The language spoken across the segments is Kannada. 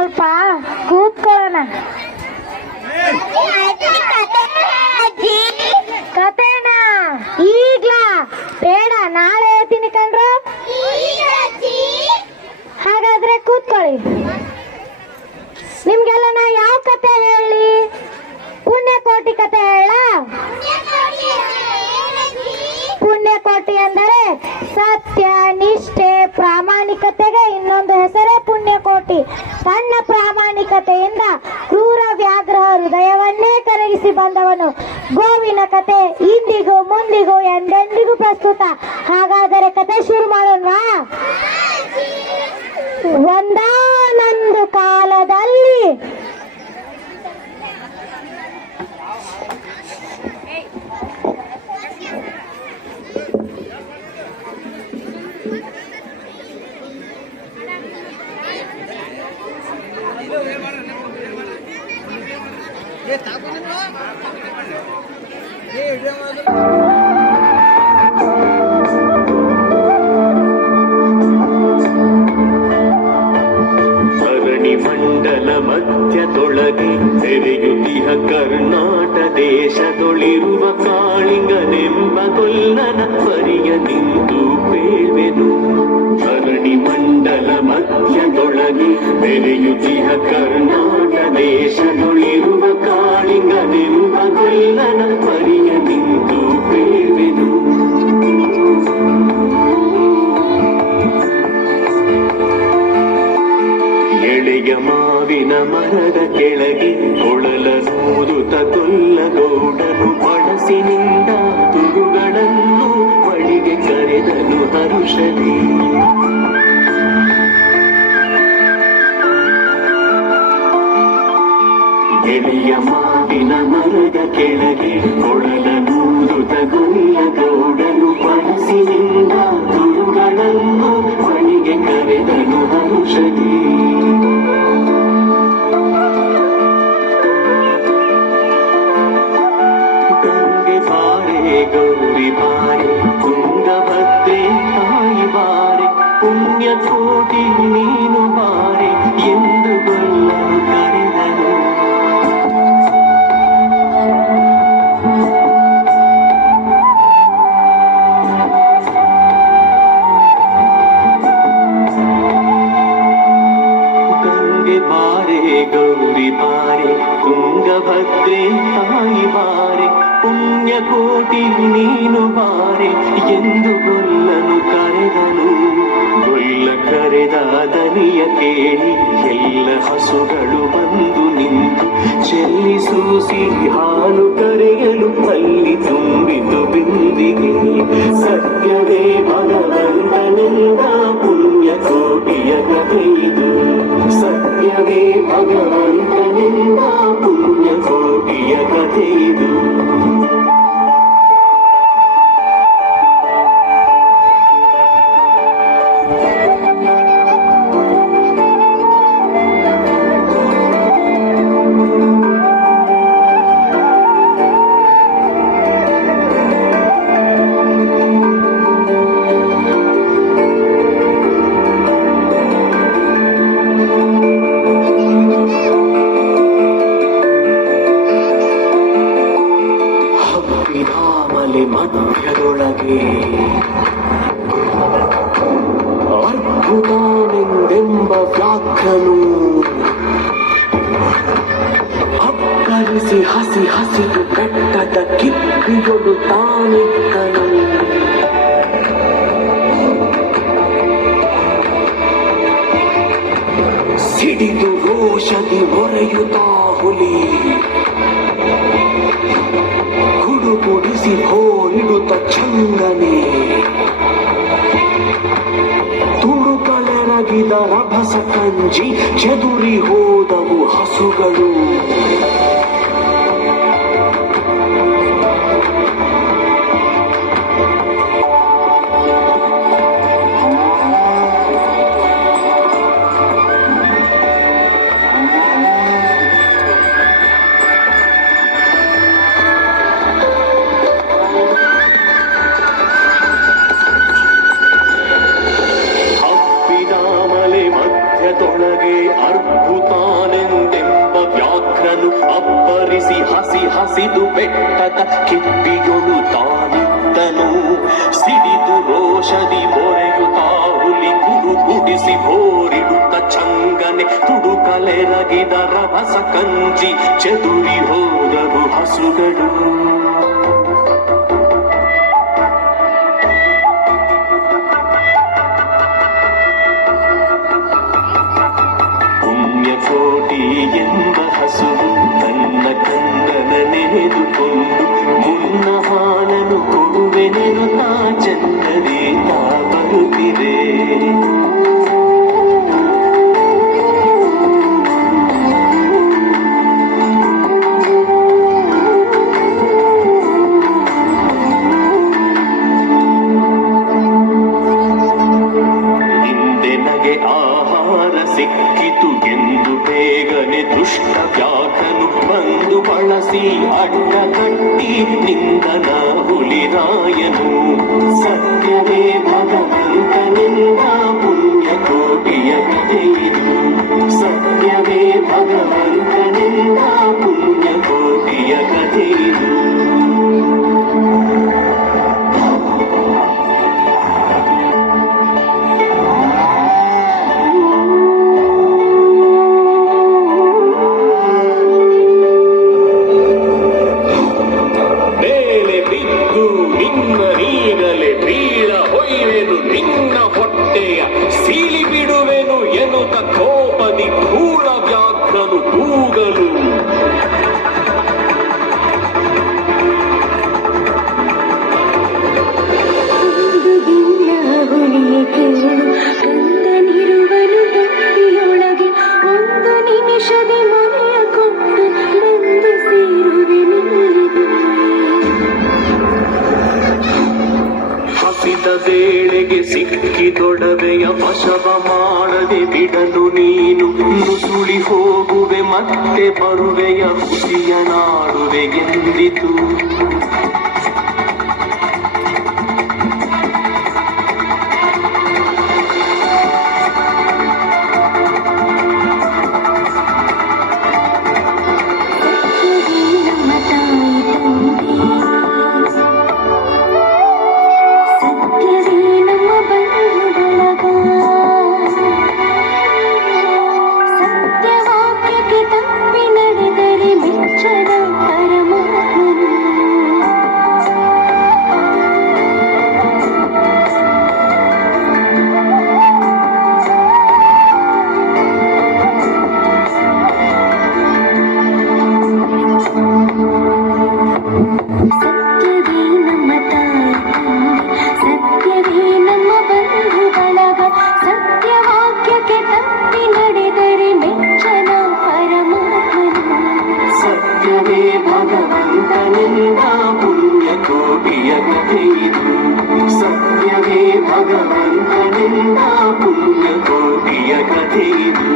ಸ್ವಲ್ಪ ಕೂತ್ಕೊಳ್ಳೋಣ. ಕತೆನಾ ಈಗ್ಲಾ? ಬೇಡ, ನಾಳೆ ಹೇಳ್ತೀನಿ ಕಣ್ರು. ಹಾಗಾದ್ರೆ ಕೂತ್ಕೊಳ್ಳಿ. ನಿಮ್ಗೆಲ್ಲ ನಾ ಯಾವ ಕತೆ ಹೇಳಿ? ಪುಣ್ಯಕೋಟಿ ಕತೆ ಹೇಳ? ಪುಣ್ಯಕೋಟಿ ಅಂದರೆ ಸತ್ಯ, ನಿಷ್ಠೆ, ಪ್ರಾಮಾಣಿಕತೆಗೆ ಇನ್ನೊಂದು ಹೆಸರೇ ಪುಣ್ಯಕೋಟಿ. ಸಣ್ಣ ಪ್ರಾಮಾಣಿಕತೆಯಿಂದ ಕ್ರೂರ ವ್ಯಾಘ್ರ ಹೃದಯವನ್ನೇ ಕರಗಿಸಿ ಬಂದವನು ಗೋವಿನ ಕತೆ ಇಂದಿಗೂ ಮುಂದಿಗೂ ಎಂದೆಂದಿಗೂ ಪ್ರಸ್ತುತ. ಹಾಗಾದರೆ ಕತೆ ಶುರು ಮಾಡೋಣವಾ? ಒಂದಾನೊಂದು ಕಾಲದಲ್ಲಿ ಮಂಡಲ ಮಧ್ಯದೊಳಗೆ ತೆರೆಯುತ್ತಿಹ ಕರ್ನಾಟ ದೇಶದೊಳಿರುವ ಕಾಳಿಂಗನೆಂಬ ಗೊಲ್ಲನ ಪರಿಯ ನಿಂತು ಬೇಳ್ವೆನು. ಧರಣಿ ಮಂಡಲ ಮಧ್ಯದೊಳಗೆ ತೆರೆಯುತ್ತಿಹ ಕರ್ನಾಟ ದೇಶದೊಳಿರುವ ಕಾಳಿಂಗನೆಂಬ ಗೊಲ್ಲನ ಪರಿಯ ನಿಂತು ಬೇಳ್ವೆನು. ಎಳೆಯ ಮಾವಿನ ಮರದ ಕೆಳಗೆ ಕೊಳಲನೂದುತ ಕೊಲ್ಲಗೌಡನು ಬಳಸಿನಿಂದ ತುರುಗಳನ್ನು ಬಳಿಗೆ ಕರೆದನು ಹರುಷದಿ. ಎಳೆಯ ಮಾವಿನ ಮರದ ಕೆಳಗೆ ಕೊಳಲನೂದುತ ಕೊಲ್ಲಗೌಡನು ಬಳಸಿನಿಂದ ತುರುಗಳನ್ನು ಬಳಿಗೆ ಕರೆದನು ಹರುಷದಿ. ಗೌರಿ ಬಾರೆ ತುಂಗಭದ್ರೆ ತಾಯಿ ಬಾರೆ ಪುಣ್ಯಕೋಟಿ ನೀನು ಬಾರೆ ಎಂದು ಗೊಲ್ಲನು ಕರೆದನು. ಗಂಗೆ ಬಾರೆ ಗೌರಿ ಬಾರೆ ತುಂಗಭದ್ರೆ ತಾಯಿ ಬಾರೆ ಪುಣ್ಯಕೋಟಿ ನೀನು ಬಾರೆ ಎಂದು ಗೊಲ್ಲನು ಕರೆದನು. ಗೊಲ್ಲ ಕರೆದ ದನಿಯ ಕೇಳಿ ಎಲ್ಲ ಹಸುಗಳು ಬಂದು ನಿಂತು ಚೆಲ್ಲಿಸೂಸಿ ಹಾಲು ಕರೆಯಲು ಅಲ್ಲಿ ತುಂಬಿತು ಬಿಂದಿಗೆ. ಸತ್ಯವೇ ಭಗವಂತನೆಂದ ಪುಣ್ಯಕೋಟಿಯ ಕಥೆಯಿದು. ಸತ್ಯವೇ ಭಗವಂತನೆಂದ ಪುಣ್ಯಕೋಟಿಯ ಕಥೆಯಿದು. ಮಧ್ಯದೊಳಗೆ ಅದ್ಭುತನೆಂದೆಂಬ ವ್ಯಾಘ್ರನು ಅಕ್ಕರಿಸಿ ಹಸಿ ಹಸಿದು ಬೆಟ್ಟದ ಕಿಕ್ಕಿಯೊಳು ತಾನಿಕ್ಕನು. ಸಿಡಿದು ರೋಷದಿ ಹೊರೆಯುತ್ತಾ ಹುಲಿ ಕುಡುಕುಡಿಸಿ ಹೋರಿಡುತ್ತ ಚಂಗನೆ ತುಳುಕಲೆರಗಿದ ರಭಸ ಕಂಜಿ ಚೆದುರಿ ಹೋದವು ಹಸುಗಳು. ಅದ್ಭುತ ಬರಿಸಿ ಹಸಿ ಹಸಿದು ಬೆಟ್ಟದ ಕಿಪ್ಪಿಯೊಳು ತಾನಿದ್ದನು ಸಿಡಿದು ರೋಷದಿ ಮೊರೆಯುತ್ತಾ ಹುಲಿ ಗುಡಿಸಿ ಬೋರಿಡುತ್ತ ಚಂಗನೆ ತುಡುಕಲೆರಗಿದ ರಭಸ ಕಂಜಿ ಚೆದುರಿ ಹೋದವು ಹಸುಗಳು ಪುಣ್ಯಕೋಟಿ ಎಂಬ ಹಸುವು ತನ್ನ ಕಂದನ ನೆನೆದುಕೊಂಡು ಮುನ್ನ ಹಾಲನು ಕೊಡುವೆನೆನು ತಾ ಚಂದದೇ ತಾ ಬರುತ್ತಿದೆ ಸಿಕ್ಕಿತು ಎಂದು ಬೇಗನೆ ದುಷ್ಟ ವ್ಯಾಘನು ಬಂದು ಬಳಸಿ ಅಡ್ಡ ಕಟ್ಟಿ ನಿಂದನ ಹುಲಿರಾಯನು ಸತ್ಯವೇ ಭಗವಂತನಿಂದ ಪುಣ್ಯಕೋಟಿಯ ಕಥೆಯಿದು ಸತ್ಯವೇ ಭಗವಂತನಿಂದ ಪುಣ್ಯಕೋಟಿಯ ಕಥೆಯಿದು ನಿನ್ನ ಹೊಟ್ಟೆಯ ಸೀಳಿ ಬಿಡುವೆನು ಎನ್ನುತ್ತ ಕೋಪದಿ ಕೂಳ ವ್ಯಾಘ್ರನು ಕೂಗಲು ಕಂದನಿರುವನು ಗಟ್ಟಿಯೊಳಗೆ ಒಂದು ನಿಮಿಷದ ಮೊನೆಯ ಕೊಟ್ಟು ಬಂದು ಸೇರುವೆ ಹಸಿದ ವೇಳೆಗೆ ಸಿಕ್ಕಿದೊಡವೆಯ ವಶವ ಮಾಡದೆ ಬಿಡಲು ನೀನು ನುಸುಳಿ ಹೋಗುವೆ ಮತ್ತೆ ಬರುವೆಯ ಹುಸಿಯ ನಾಡುವೆ ಎಂದಿತು ಭಗವಂತನಿಂದ ಪುಣ್ಯಕೋಟಿಯ ಕಥೆಯಿದು ಸತ್ಯವೇ ಭಗವಂತನಿಂದ ಪುಣ್ಯಕೋಟಿಯ ಕಥೆಯಿದು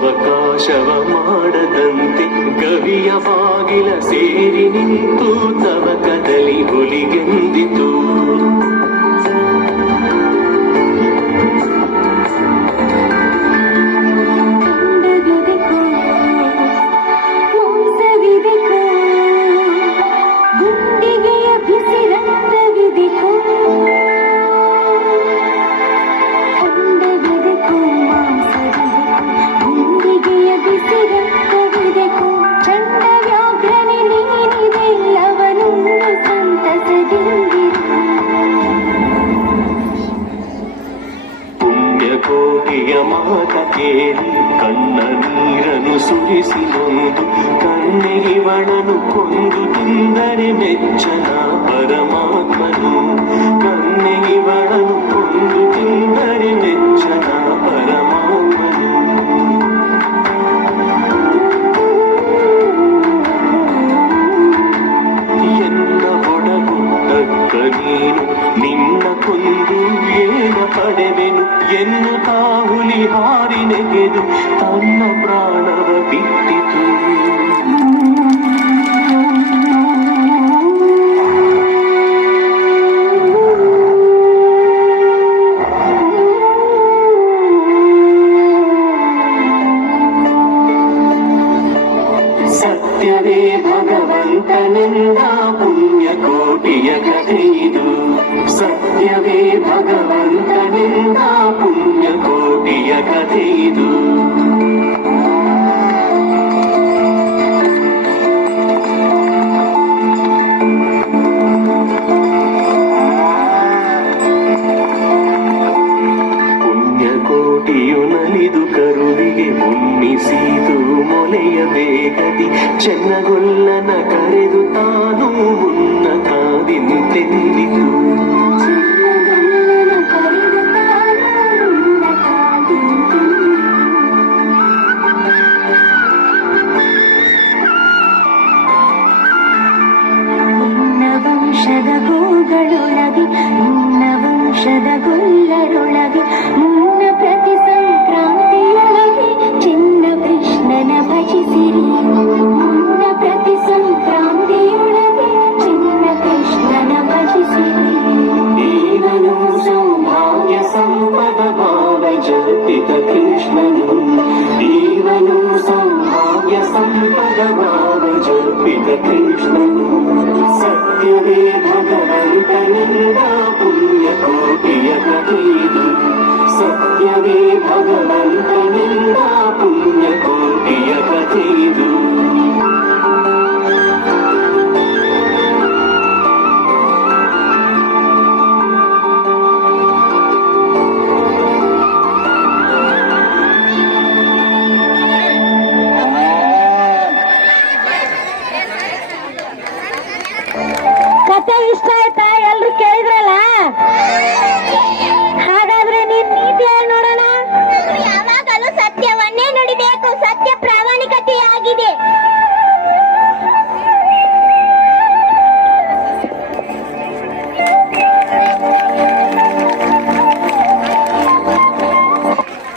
ಅವಕಾಶವ ಮಾಡದಂತೆ ಕವಿಯ ಬಾಗಿಲ ಸೇರಿ ನಿಂತು ತವಕದಲ್ಲಿ ಹುಲಿಗೆಂದಿತು. ಕೋಟಿಯ ಮಾತ ಕೇಳಿ ಕಣ್ಣ ನೀರನ್ನು ಸುರಿಸಿ ನೊಂದು ಕಣ್ಣಿಗಿವಳನು ಕೊಂದು ತಿಂದರೆ ಮೆಚ್ಚನ ಪರಮಾತ್ಮನು. ಕಣ್ಣಿಗಿವಳನು ಕೊಂದು ತಿಂದರೆ ಮೆಚ್ಚನ ಪರಮಾತ್ಮನು. ಎನ್ನ ಹೊಡಗುಟ್ಟಕ್ಕ ನೀನು ನಿನ್ನ ಕೊಂದು ಏನ ಪಡೆವೆನು ಎನ್ನುತ್ತಾ ಹುಲಿ ಹಾರಿ ನೆಗೆದು ತನ್ನ ಪ್ರಾಣವ ಬಿಟ್ಟಿತು. ಸತ್ಯವೇ ಭಗವಂತನೆಂದ ಪುಣ್ಯಕೋಟಿಯ ಕಥೆಯಿದು. ಸತ್ಯವೇ ಭಗವಂತನೆಂದ ಪುಣ್ಯಕೋಟಿಯ ಕಥೆಯಿದು. ಪುಣ್ಯಕೋಟಿಯು ನಲಿದು ಕರುವಿಗೆ ಮುನ್ನಿಸಿದು ಮೊಲೆಯ ವೇಗದಿ. ಚೆನ್ನಗೊಲ್ಲನ ಕರೆದು ತಾನು ಉನ್ನತಾದಿಂತೆಂದಿತು. ವಂಶದ ಗೋಗಳೊಳಗೆ ಮುನ್ನ ವಂಶದ ಗೊಲ್ಲರೊಳಗೆ ಮುನ್ನ ಪ್ರತಿ ಸಂಕ್ರಾಂತಿಯೊಳಗೆ ಚಿನ್ನ ಕೃಷ್ಣನ ಭಜಿಸಿರಿ. ಮುನ್ನ ಪ್ರತಿ ಸಂಕ್ರಾಂತಿಯೊಳಗೆ ಚಿನ್ನ ಕೃಷ್ಣನ ಭಜಿಸಿರಿ. ಈಗಲೂ ಸೌಭಾಗ್ಯ ಸಂಪದ ಭಾವ ಜಲ್ಪಿತ ಕೃಷ್ಣನು. ಈಗಲೂ ಸೌಭಾಗ್ಯ ಸಂಪದ ಭಾವ ಜಲ್ಪಿತ ಕೃಷ್ಣನು. ಸತ್ಯವೇ ಭಗವಂತನಿಂದ ಪುಣ್ಯಕೋಟಿಯ ಕಥೆಯಿದು. ಸತ್ಯವೇ ಭಗವಂತನಿಂದ ಪುಣ್ಯಕೋಟಿಯ ಕಥೆಯಿದು. ಕತೆ ಇಷ್ಟ ಆಯ್ತಾ? ಎಲ್ರು ಕೇಳಿದ್ರಲ್ಲ?